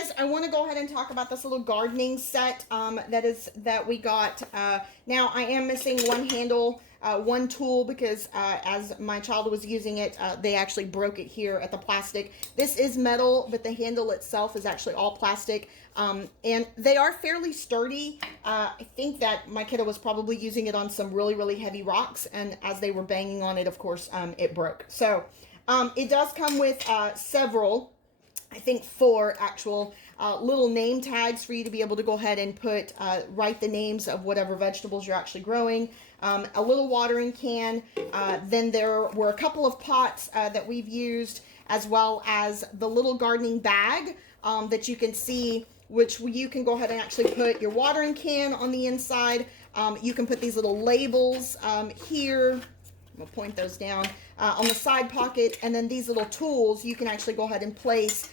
guys, I want to go ahead and talk about this little gardening set that we got. Now, I am missing one handle, one tool, because as my child was using it, they actually broke it here at the plastic. This is metal, but the handle itself is actually all plastic, and they are fairly sturdy. I think that my kiddo was probably using it on some really, really heavy rocks, and as they were banging on it, of course, it broke. So it does come with several, I think 4 actual little name tags for you to be able to go ahead and put, write the names of whatever vegetables you're actually growing. A little watering can. Then there were a couple of pots that we've used, as well as the little gardening bag that you can see, which you can go ahead and actually put your watering can on the inside. You can put these little labels here. I'm gonna point those down on the side pocket, and then these little tools you can actually go ahead and place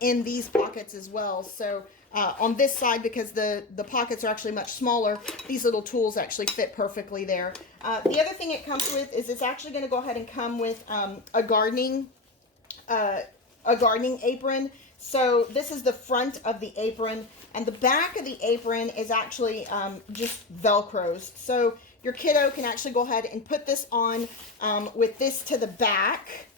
in these pockets as well. So on this side, because the pockets are actually much smaller, these little tools actually fit perfectly there. The other thing it comes with is it's actually going to go ahead and come with a gardening apron. So this is the front of the apron, and the back of the apron is actually just Velcros. So your kiddo can actually go ahead and put this on with this to the back.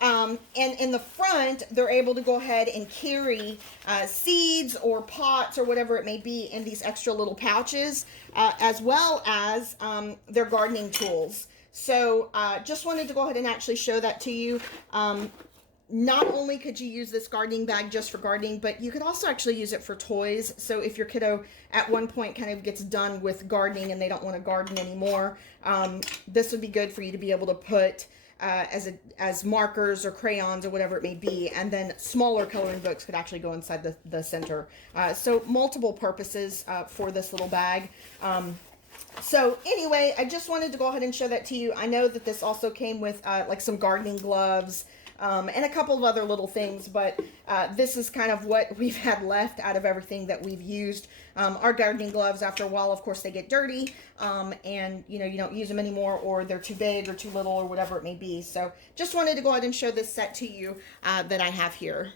And in the front, they're able to go ahead and carry seeds or pots or whatever it may be in these extra little pouches, as well as their gardening tools. So just wanted to go ahead and actually show that to you. Not only could you use this gardening bag just for gardening, but you could also actually use it for toys. So if your kiddo at one point kind of gets done with gardening and they don't want to garden anymore, this would be good for you to be able to put as markers or crayons or whatever it may be. And then smaller coloring books could actually go inside the center. So multiple purposes for this little bag. So anyway, I just wanted to go ahead and show that to you. I know that this also came with like some gardening gloves, and a couple of other little things, but this is kind of what we've had left out of everything that we've used. Our gardening gloves, after a while, of course, they get dirty, and you don't use them anymore, or they're too big or too little or whatever it may be. So just wanted to go ahead and show this set to you that I have here.